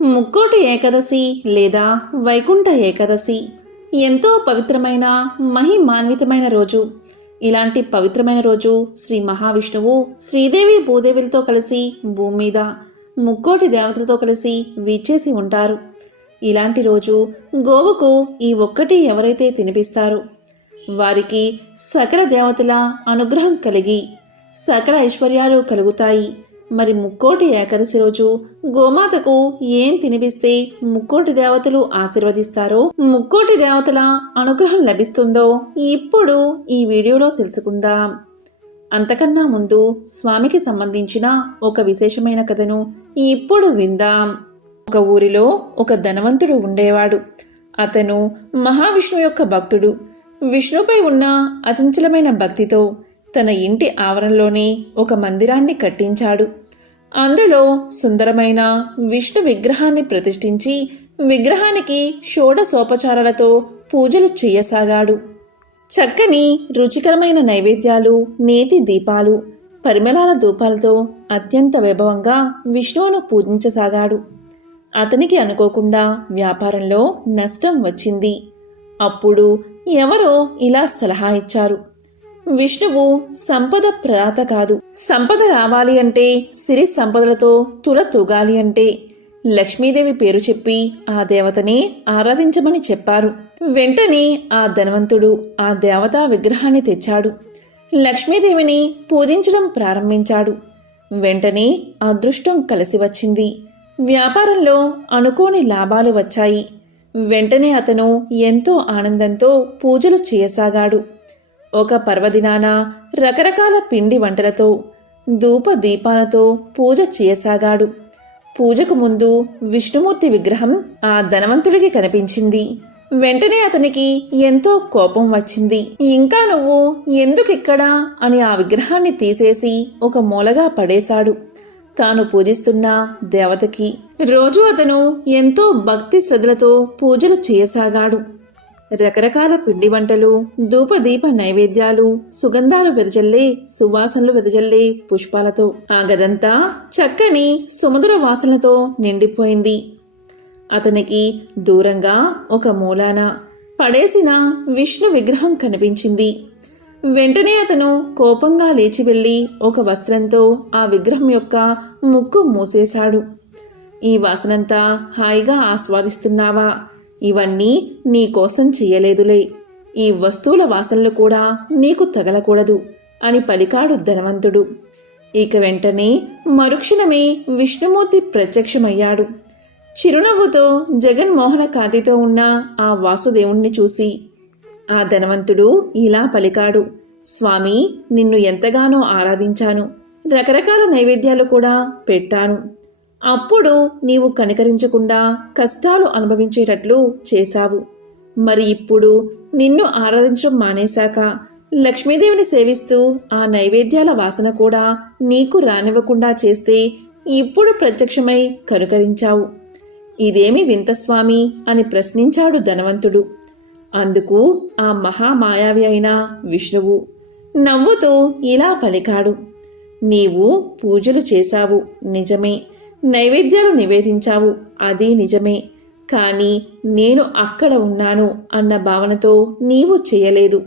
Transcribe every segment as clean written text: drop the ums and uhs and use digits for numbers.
ముక్కోటి ఏకాదశి లేదా వైకుంఠ ఏకాదశి ఎంతో పవిత్రమైన మహిమాన్వితమైన రోజు. ఇలాంటి పవిత్రమైన రోజు శ్రీ మహావిష్ణువు శ్రీదేవి భూదేవులతో కలిసి భూమి మీద ముక్కోటి దేవతలతో కలిసి వీచేసి ఉంటారు. ఇలాంటి రోజు గోవుకు ఈ ఒక్కటి ఎవరైతే తినిపిస్తారో వారికి సకల దేవతల అనుగ్రహం కలిగి సకల ఐశ్వర్యాలు కలుగుతాయి. మరి ముక్కోటి ఏకాదశి రోజు గోమాతకు ఏం తినిపిస్తే ముక్కోటి దేవతలు ఆశీర్వదిస్తారో, ముక్కోటి దేవతల అనుగ్రహం లభిస్తుందో ఇప్పుడు ఈ వీడియోలో తెలుసుకుందాం. అంతకన్నా ముందు స్వామికి సంబంధించిన ఒక విశేషమైన కథను ఇప్పుడు విందాం. ఒక ఊరిలో ఒక ధనవంతుడు ఉండేవాడు. అతను మహావిష్ణువు యొక్క భక్తుడు. విష్ణుపై ఉన్న అచంచలమైన భక్తితో తన ఇంటి ఆవరణలోనే ఒక మందిరాన్ని కట్టించాడు. అందులో సుందరమైన విష్ణు విగ్రహాన్ని ప్రతిష్ఠించి విగ్రహానికి షోడశోపచారాలతో పూజలు చేయసాగాడు. చక్కని రుచికరమైన నైవేద్యాలు, నేతి దీపాలు, పరిమళాల ధూపాలతో అత్యంత వైభవంగా విష్ణువును పూజించసాగాడు. అతనికి అనుకోకుండా వ్యాపారంలో నష్టం వచ్చింది. అప్పుడు ఎవరో ఇలా సలహా ఇచ్చారు, విష్ణువు సంపద ప్రదాత కాదు. సంపద రావాలి అంటే, సిరి సంపదలతో తుల తూగాలి అంటే లక్ష్మీదేవి పేరు చెప్పి ఆ దేవతని ఆరాధించమని చెప్పారు. వెంటనే ఆ ధనవంతుడు ఆ దేవతా విగ్రహాన్ని తెచ్చాడు. లక్ష్మీదేవిని పూజించడం ప్రారంభించాడు. వెంటనే అదృష్టం కలిసి వచ్చింది. వ్యాపారంలో అనుకోని లాభాలు వచ్చాయి. వెంటనే అతను ఎంతో ఆనందంతో పూజలు చేయసాగాడు. ఒక పర్వదినాన రకరకాల పిండి వంటలతో ధూప దీపాలతో పూజ చేయసాగాడు. పూజకు ముందు విష్ణుమూర్తి విగ్రహం ఆ ధనవంతుడికి కనిపించింది. వెంటనే అతనికి ఎంతో కోపం వచ్చింది. ఇంకా నువ్వు ఎందుకిక్కడా అని ఆ విగ్రహాన్ని తీసేసి ఒక మూలగా పడేశాడు. తాను పూజిస్తున్న దేవతకి రోజు అతను ఎంతో భక్తి శ్రద్ధలతో పూజలు చేయసాగాడు. రకరకాల పిండి వంటలు, ధూపదీప నైవేద్యాలు, సుగంధాలు వెదజల్లే, సువాసనలు వెదజల్లే పుష్పాలతో ఆ గదంతా చక్కని సుమధుర వాసనలతో నిండిపోయింది. అతనికి దూరంగా ఒక మూలాన పడేసిన విష్ణు విగ్రహం కనిపించింది. వెంటనే అతను కోపంగా లేచి వెళ్లి ఒక వస్త్రంతో ఆ విగ్రహం యొక్క ముక్కు మూసేశాడు. ఈ వాసనంతా హాయిగా ఆస్వాదిస్తున్నావా? ఇవన్నీ నీకోసం చెయ్యలేదులే. ఈ వస్తువుల వాసనలు కూడా నీకు తగలకూడదు అని పలికాడు ధనవంతుడు. ఇక వెంటనే మరుక్షణమే విష్ణుమూర్తి ప్రత్యక్షమయ్యాడు. చిరునవ్వుతో జగన్మోహన కాంతితో ఉన్న ఆ వాసుదేవుణ్ణి చూసి ఆ ధనవంతుడు ఇలా పలికాడు, స్వామి, నిన్ను ఎంతగానో ఆరాధించాను. రకరకాల నైవేద్యాలు కూడా పెట్టాను. అప్పుడు నీవు కనికరించకుండా కష్టాలు అనుభవించేటట్లు చేశావు. మరి ఇప్పుడు నిన్ను ఆరాధించడం మానేశాక లక్ష్మీదేవిని సేవిస్తూ ఆ నైవేద్యాల వాసన కూడా నీకు రానివ్వకుండా చేస్తే ఇప్పుడు ప్రత్యక్షమై కనుకరించావు. ఇదేమి వింత స్వామి అని ప్రశ్నించాడు ధనవంతుడు. అందుకు ఆ మహామాయావి అయిన విష్ణువు నవ్వుతూ ఇలా పలికాడు, నీవు పూజలు చేశావు నిజమే, నైవేద్యాలు నివేదించావు అది నిజమే. కానీ నేను అక్కడ ఉన్నాను అన్న భావనతో నీవు చేయలేదు.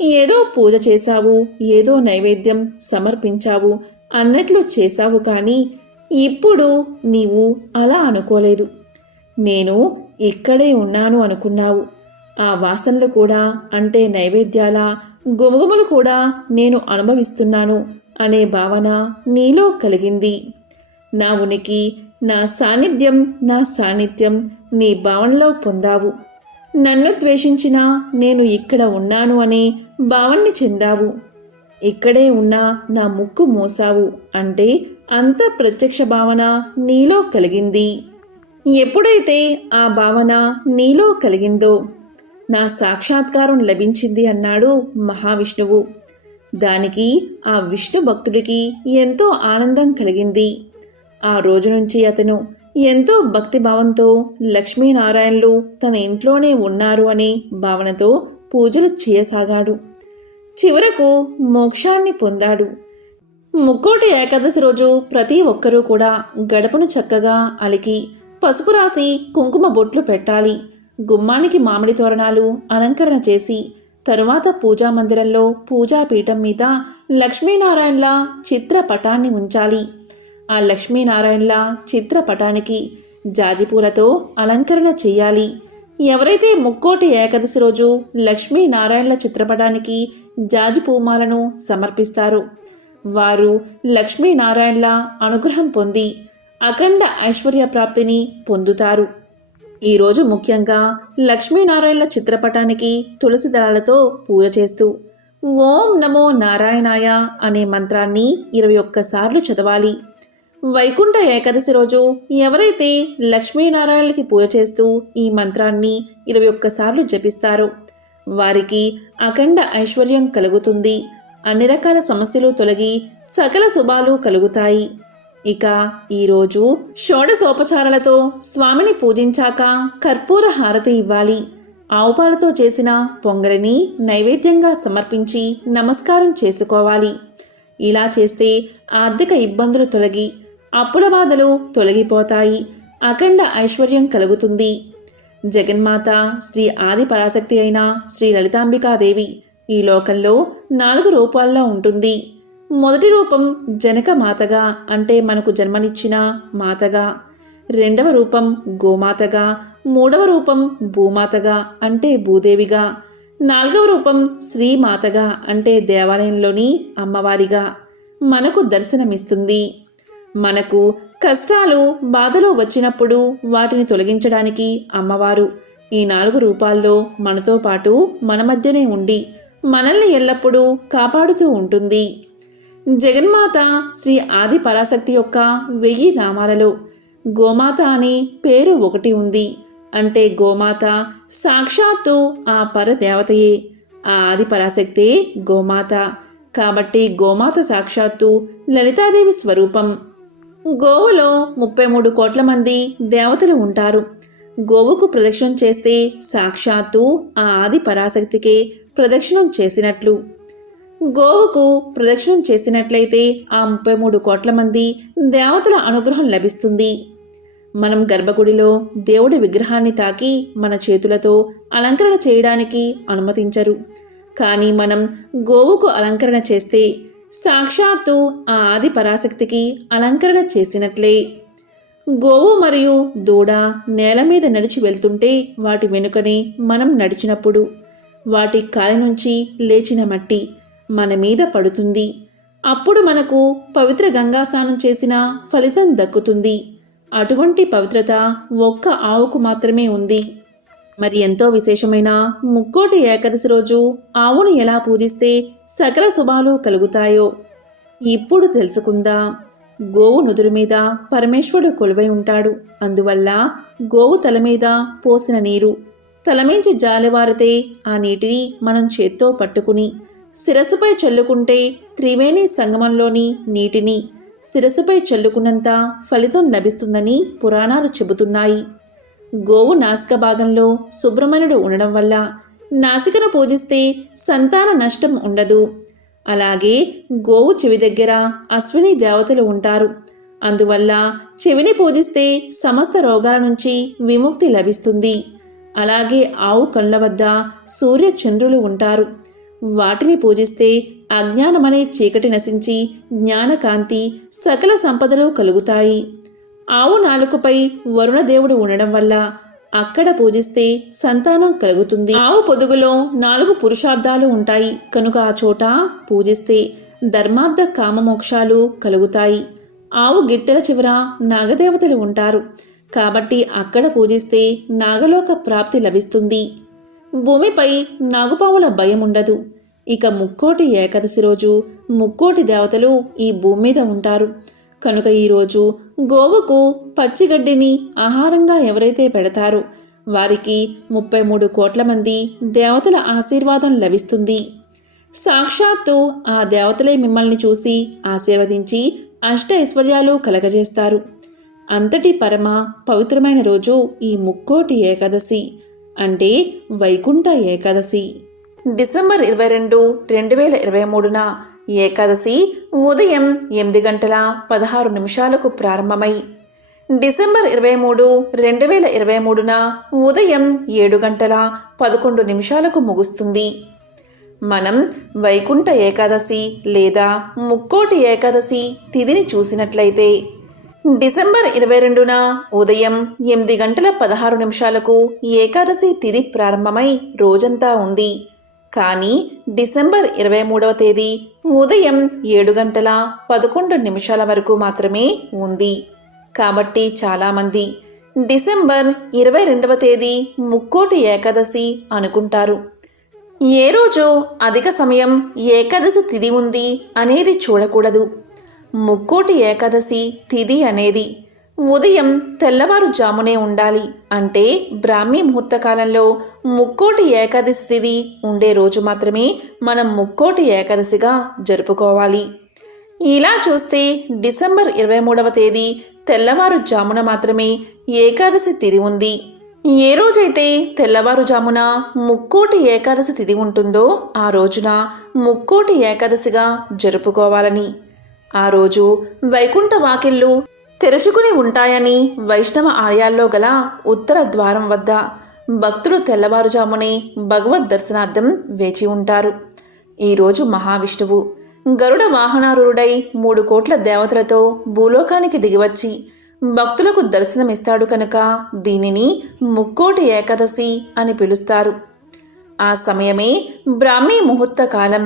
ఏదో పూజ చేశావు, ఏదో నైవేద్యం సమర్పించావు అన్నట్లు చేశావు. కానీ ఇప్పుడు నీవు అలా అనుకోలేదు. నేను ఇక్కడే ఉన్నాను అనుకున్నావు. ఆ వాసనలు కూడా అంటే నైవేద్యాల గుమగుమలు కూడా నేను అనుభవిస్తున్నాను అనే భావన నీలో కలిగింది. నా ఉనికి, నా సాన్నిధ్యం నీ భావనలో పొందావు. నన్ను ద్వేషించినా నేను ఇక్కడ ఉన్నాను అనే భావన్ని చెందావు. ఇక్కడే ఉన్నా నా ముక్కు మోసావు అంటే అంత ప్రత్యక్ష భావన నీలో కలిగింది. ఎప్పుడైతే ఆ భావన నీలో కలిగిందో నా సాక్షాత్కారం లభించింది అన్నాడు మహావిష్ణువు. దానికి ఆ విష్ణు భక్తుడికి ఎంతో ఆనందం కలిగింది. ఆ రోజు నుంచి అతను ఎంతో భక్తిభావంతో లక్ష్మీనారాయణులు తన ఇంట్లోనే ఉన్నారు అనే భావనతో పూజలు చేయసాగాడు. చివరకు మోక్షాన్ని పొందాడు. ముక్కోటి ఏకాదశి రోజు ప్రతి ఒక్కరూ కూడా గడపను చక్కగా అలికి పసుపు రాసి కుంకుమ బొట్లు పెట్టాలి. గుమ్మానికి మామిడి తోరణాలు అలంకరణ చేసి తరువాత పూజా మందిరంలో పూజాపీఠం మీద లక్ష్మీనారాయణల చిత్రపటాన్ని ఉంచాలి. ఆ లక్ష్మీనారాయణల చిత్రపటానికి జాజిపూలతో అలంకరణ చేయాలి. ఎవరైతే ముక్కోటి ఏకాదశి రోజు లక్ష్మీనారాయణల చిత్రపటానికి జాజి పూమాలను సమర్పిస్తారో వారు లక్ష్మీనారాయణల అనుగ్రహం పొంది అఖండ ఐశ్వర్య ప్రాప్తిని పొందుతారు. ఈరోజు ముఖ్యంగా లక్ష్మీనారాయణల చిత్రపటానికి తులసి దళాలతో పూజ చేస్తూ ఓం నమో నారాయణాయ అనే మంత్రాన్ని 21 సార్లు చదవాలి. వైకుంఠ ఏకాదశి రోజు ఎవరైతే లక్ష్మీనారాయణలకి పూజ చేస్తూ ఈ మంత్రాన్ని 21 సార్లు జపిస్తారో వారికి అఖండ ఐశ్వర్యం కలుగుతుంది. అన్ని రకాల సమస్యలు తొలగి సకల శుభాలు కలుగుతాయి. ఇక ఈరోజు షోడశోపచారాలతో స్వామిని పూజించాక కర్పూర హారతి ఇవ్వాలి. ఆవుపాలతో చేసిన పొంగలిని నైవేద్యంగా సమర్పించి నమస్కారం చేసుకోవాలి. ఇలా చేస్తే ఆర్థిక ఇబ్బందులు తొలగి అప్పుల బాధలు తొలగిపోతాయి. అఖండ ఐశ్వర్యం కలుగుతుంది. జగన్మాత శ్రీ ఆది పరాశక్తి అయిన శ్రీ లలితాంబికాదేవి ఈ లోకంలో 4 రూపాల్లో ఉంటుంది. మొదటి రూపం జనక మాతగా అంటే మనకు జన్మనిచ్చిన మాతగా, 2వ రూపం గోమాతగా, 3వ రూపం భూమాతగా అంటే భూదేవిగా, 4వ రూపం శ్రీమాతగా అంటే దేవాలయంలోని అమ్మవారిగా మనకు దర్శనమిస్తుంది. మనకు కష్టాలు బాధలు వచ్చినప్పుడు వాటిని తొలగించడానికి అమ్మవారు ఈ 4 రూపాల్లో మనతో పాటు మన మధ్యనే ఉండి మనల్ని ఎల్లప్పుడూ కాపాడుతూ ఉంటుంది. జగన్మాత శ్రీ ఆది పరాశక్తి యొక్క 1000 నామాలలో గోమాత అనే పేరు ఒకటి ఉంది. అంటే గోమాత సాక్షాత్తు ఆ పరదేవతయే, ఆ ఆది పరాశక్తే గోమాత. కాబట్టి గోమాత సాక్షాత్తు లలితాదేవి స్వరూపం. గోవులో 33 కోట్ల మంది దేవతలు ఉంటారు. గోవుకు ప్రదక్షిణం చేస్తే సాక్షాత్తు ఆ ఆది పరాశక్తికే ప్రదక్షిణం చేసినట్లు. గోవుకు ప్రదక్షిణం చేసినట్లయితే ఆ 33 కోట్ల మంది దేవతల అనుగ్రహం లభిస్తుంది. మనం గర్భగుడిలో దేవుడి విగ్రహాన్ని తాకి మన చేతులతో అలంకరణ చేయడానికి అనుమతించరు. కానీ మనం గోవుకు అలంకరణ చేస్తే సాక్షాత్తు ఆ ఆది పరాశక్తికి అలంకరణ చేసినట్లే. గోవు మరియు దూడ నేల మీద నడిచి వెళ్తుంటే వాటి వెనుకనే మనం నడిచినప్పుడు వాటి కాలి నుంచి లేచిన మట్టి మన మీద పడుతుంది. అప్పుడు మనకు పవిత్ర గంగా స్నానం చేసిన ఫలితం దక్కుతుంది. అటువంటి పవిత్రత ఒక్క ఆవుకు మాత్రమే ఉంది. మరి ఎంతో విశేషమైన ముక్కోటి ఏకాదశి రోజు ఆవును ఎలా పూజిస్తే సకల శుభాలు కలుగుతాయో ఇప్పుడు తెలుసుకుందాం. గోవు నుదురు మీద పరమేశ్వరుడు కొలువై ఉంటాడు. అందువల్ల గోవు తల మీద పోసిన నీరు తలమించి జాలివారితే ఆ నీటిని మనం చేత్తో పట్టుకుని శిరస్సుపై చల్లుకుంటే త్రివేణి సంగమంలోని నీటిని శిరస్సుపై చల్లుకున్నంత ఫలితం లభిస్తుందని పురాణాలు చెబుతున్నాయి. గోవు నాసిక భాగంలో సుబ్రహ్మణ్యుడు ఉండడం వల్ల నాసికను పూజిస్తే సంతాన నష్టం ఉండదు. అలాగే గోవు చెవి దగ్గర అశ్విని దేవతలు ఉంటారు. అందువల్ల చెవిని పూజిస్తే సమస్త రోగాల నుంచి విముక్తి లభిస్తుంది. అలాగే ఆవు కళ్ళ వద్ద సూర్య చంద్రులు ఉంటారు. వాటిని పూజిస్తే అజ్ఞానమనే చీకటి నశించి జ్ఞానకాంతి సకల సంపదలు కలుగుతాయి. ఆవు నాలుకపై వరుణదేవుడు ఉండడం వల్ల అక్కడ పూజిస్తే సంతానం కలుగుతుంది. ఆవు పొదుగులో 4 పురుషార్థాలు ఉంటాయి కనుక ఆ చోట పూజిస్తే ధర్మార్థ కామమోక్షాలు కలుగుతాయి. ఆవు గిట్టెల చివర నాగదేవతలు ఉంటారు కాబట్టి అక్కడ పూజిస్తే నాగలోక ప్రాప్తి లభిస్తుంది. భూమిపై నాగుపాముల భయం ఉండదు. ఇక ముక్కోటి ఏకాదశి రోజు ముక్కోటి దేవతలు ఈ భూమి మీద ఉంటారు కనుక ఈరోజు గోవుకు పచ్చిగడ్డిని ఆహారంగా ఎవరైతే పెడతారో వారికి 33 కోట్ల మంది దేవతల ఆశీర్వాదం లభిస్తుంది. సాక్షాత్తు ఆ దేవతలే మిమ్మల్ని చూసి ఆశీర్వదించి అష్ట ఐశ్వర్యాలు కలగజేస్తారు. అంతటి పరమ పవిత్రమైన రోజు ఈ ముక్కోటి ఏకాదశి అంటే వైకుంఠ ఏకాదశి. డిసెంబర్ 22, 2023న ఏకాదశి ఉదయం 8:16 ప్రారంభమై డిసెంబర్ 23, 2023న ఉదయం 7:11 ముగుస్తుంది. మనం వైకుంఠ ఏకాదశి లేదా ముక్కోటి ఏకాదశి తిథిని చూసినట్లయితే డిసెంబర్ 22న ఉదయం 8:16 ఏకాదశి తిథి ప్రారంభమై రోజంతా ఉంది. కానీ డిసెంబర్ 23వ తేదీ ఉదయం 7:11 వరకు మాత్రమే ఉంది. కాబట్టి చాలామంది డిసెంబర్ 22వ తేదీ ముక్కోటి ఏకాదశి అనుకుంటారు. ఏ రోజు అధిక సమయం ఏకాదశి తిథి ఉంది అనేది చూడకూడదు. ముక్కోటి ఏకాదశి తిథి అనేది ఉదయం తెల్లవారుజామునే ఉండాలి. అంటే బ్రాహ్మీ ముహూర్త కాలంలో ముక్కోటి ఏకాదశి తిథి ఉండే రోజు మాత్రమే మనం ముక్కోటి ఏకాదశిగా జరుపుకోవాలి. ఇలా చూస్తే డిసెంబర్ 23వ తేదీ తెల్లవారుజామున మాత్రమే ఏకాదశి తిథి ఉంది. ఏ రోజైతే తెల్లవారుజామున ముక్కోటి ఏకాదశి తిథి ఉంటుందో ఆ రోజున ముక్కోటి ఏకాదశిగా జరుపుకోవాలని, ఆ రోజు వైకుంఠ వాకిళ్ళు తెరుచుకుని ఉంటాయని వైష్ణవ ఆలయాల్లో గల ఉత్తర ద్వారం వద్ద భక్తులు తెల్లవారుజామునే భగవద్ దర్శనార్థం వేచి ఉంటారు. ఈరోజు మహావిష్ణువు గరుడ వాహనారూఢుడై 3 కోట్ల దేవతలతో భూలోకానికి దిగివచ్చి భక్తులకు దర్శనమిస్తాడు కనుక దీనిని ముక్కోటి ఏకాదశి అని పిలుస్తారు. ఆ సమయమే బ్రాహ్మీ ముహూర్త కాలం.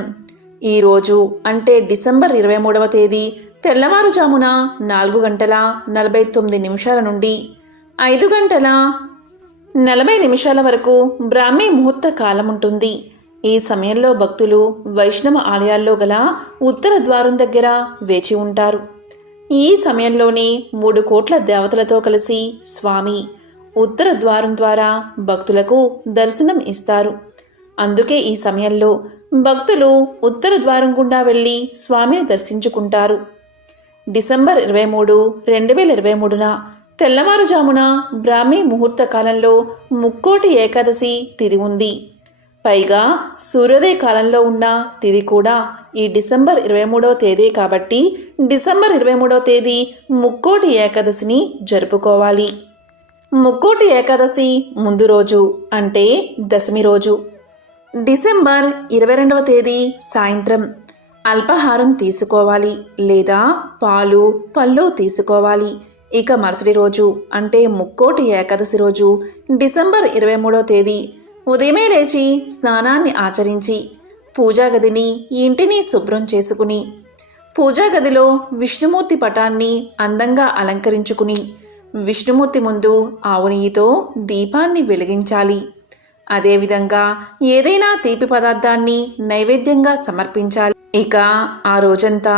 ఈరోజు అంటే డిసెంబర్ 23వ తేదీ తెల్లవారుజామున 4:49 నుండి 5:40 వరకు బ్రాహ్మీ ముహూర్త కాలం ఉంటుంది. ఈ సమయంలో భక్తులు వైష్ణవ ఆలయాల్లో గల ఉత్తర ద్వారం దగ్గర వేచి ఉంటారు. ఈ సమయంలోనే 3 కోట్ల దేవతలతో కలిసి స్వామి ఉత్తర ద్వారం ద్వారా భక్తులకు దర్శనం ఇస్తారు. అందుకే ఈ సమయంలో భక్తులు ఉత్తర ద్వారం గుండా వెళ్ళి స్వామిని దర్శించుకుంటారు. డిసెంబర్ 23, 2023న తెల్లవారుజామున బ్రాహ్మీ ముహూర్త కాలంలో ముక్కోటి ఏకాదశి తిథి ఉంది. పైగా సూర్యోదయ కాలంలో ఉన్న తిథి కూడా ఈ డిసెంబర్ 23వ తేదీ కాబట్టి డిసెంబర్ 23వ తేదీ ముక్కోటి ఏకాదశిని జరుపుకోవాలి. ముక్కోటి ఏకాదశి ముందు రోజు అంటే దశమి రోజు డిసెంబర్ 22వ తేదీ సాయంత్రం అల్పాహారం తీసుకోవాలి లేదా పాలు పళ్ళు తీసుకోవాలి. ఇక మరుసటి రోజు అంటే ముక్కోటి ఏకాదశి రోజు డిసెంబర్ 23వ తేదీ ఉదయమే లేచి స్నానాన్ని ఆచరించి పూజాగదిని ఇంటిని శుభ్రం చేసుకుని పూజాగదిలో విష్ణుమూర్తి పటాన్ని అందంగా అలంకరించుకుని విష్ణుమూర్తి ముందు ఆవు నెయ్యితో దీపాన్ని వెలిగించాలి. అదేవిధంగా ఏదైనా తీపి పదార్థాన్ని నైవేద్యంగా సమర్పించాలి. ఇక ఆ రోజంతా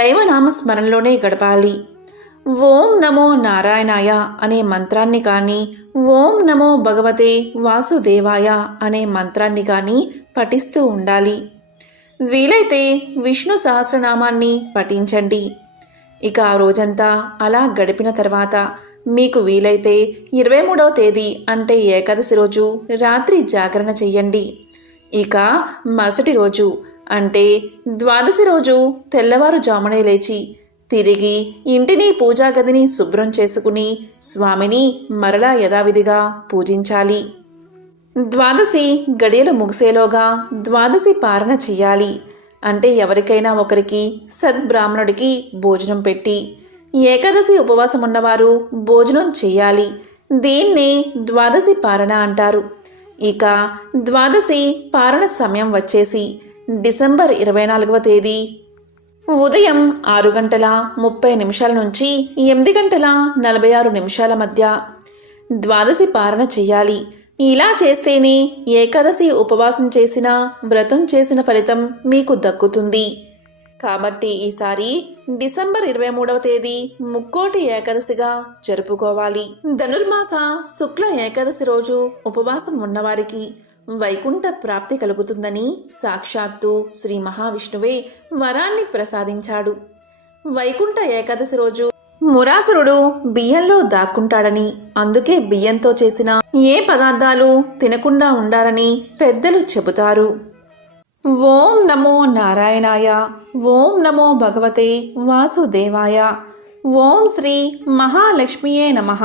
దైవనామస్మరణలోనే గడపాలి. ఓం నమో నారాయణాయ అనే మంత్రాన్ని కానీ ఓం నమో భగవతే వాసుదేవాయ అనే మంత్రాన్ని కానీ పఠిస్తూ ఉండాలి. వీలైతే విష్ణు సహస్రనామాన్ని పఠించండి. ఇక ఆ రోజంతా అలా గడిపిన తర్వాత మీకు వీలైతే 23వ తేదీ అంటే ఏకాదశి రోజు రాత్రి జాగరణ చెయ్యండి. ఇక మరుసటి రోజు అంటే ద్వాదశి రోజు తెల్లవారుజామునే లేచి తిరిగి ఇంటిని పూజాగదిని శుభ్రం చేసుకుని స్వామిని మరలా యథావిధిగా పూజించాలి. ద్వాదశి గడియలు ముగిసేలోగా ద్వాదశి పారణ చెయ్యాలి. అంటే ఎవరికైనా ఒకరికి సద్బ్రాహ్మణుడికి భోజనం పెట్టి ఏకాదశి ఉపవాసం ఉన్నవారు భోజనం చెయ్యాలి. దీన్నే ద్వాదశి పారణ అంటారు. ఇక ద్వాదశి పారణ సమయం వచ్చేసి డిసెంబర్ 24వ తేదీ ఉదయం 6:30 నుంచి 8:46 మధ్య ద్వాదశి పారణ చెయ్యాలి. ఇలా చేస్తేనే ఏకాదశి ఉపవాసం చేసిన వ్రతం చేసిన ఫలితం మీకు దక్కుతుంది. కాబట్టి ఈసారి డిసెంబర్ 23వ తేదీ ముక్కోటి ఏకాదశిగా జరుపుకోవాలి. ధనుర్మాస శుక్ల ఏకాదశి రోజు ఉపవాసం ఉన్నవారికి వైకుంఠ ప్రాప్తి కలుగుతుందని సాక్షాత్తు శ్రీ మహావిష్ణువే వరాన్ని ప్రసాదించాడు. వైకుంఠ ఏకాదశి రోజు మురాసురుడు బియ్యంలో దాక్కుంటాడని, అందుకే బియ్యంతో చేసిన ఏ పదార్థాలు తినకుండా ఉండాలని పెద్దలు చెబుతారు. ఓం నమో నారాయణాయ, ఓం నమో భగవతే వాసుదేవాయ. ఓం శ్రీ మహాలక్ష్మియే నమః.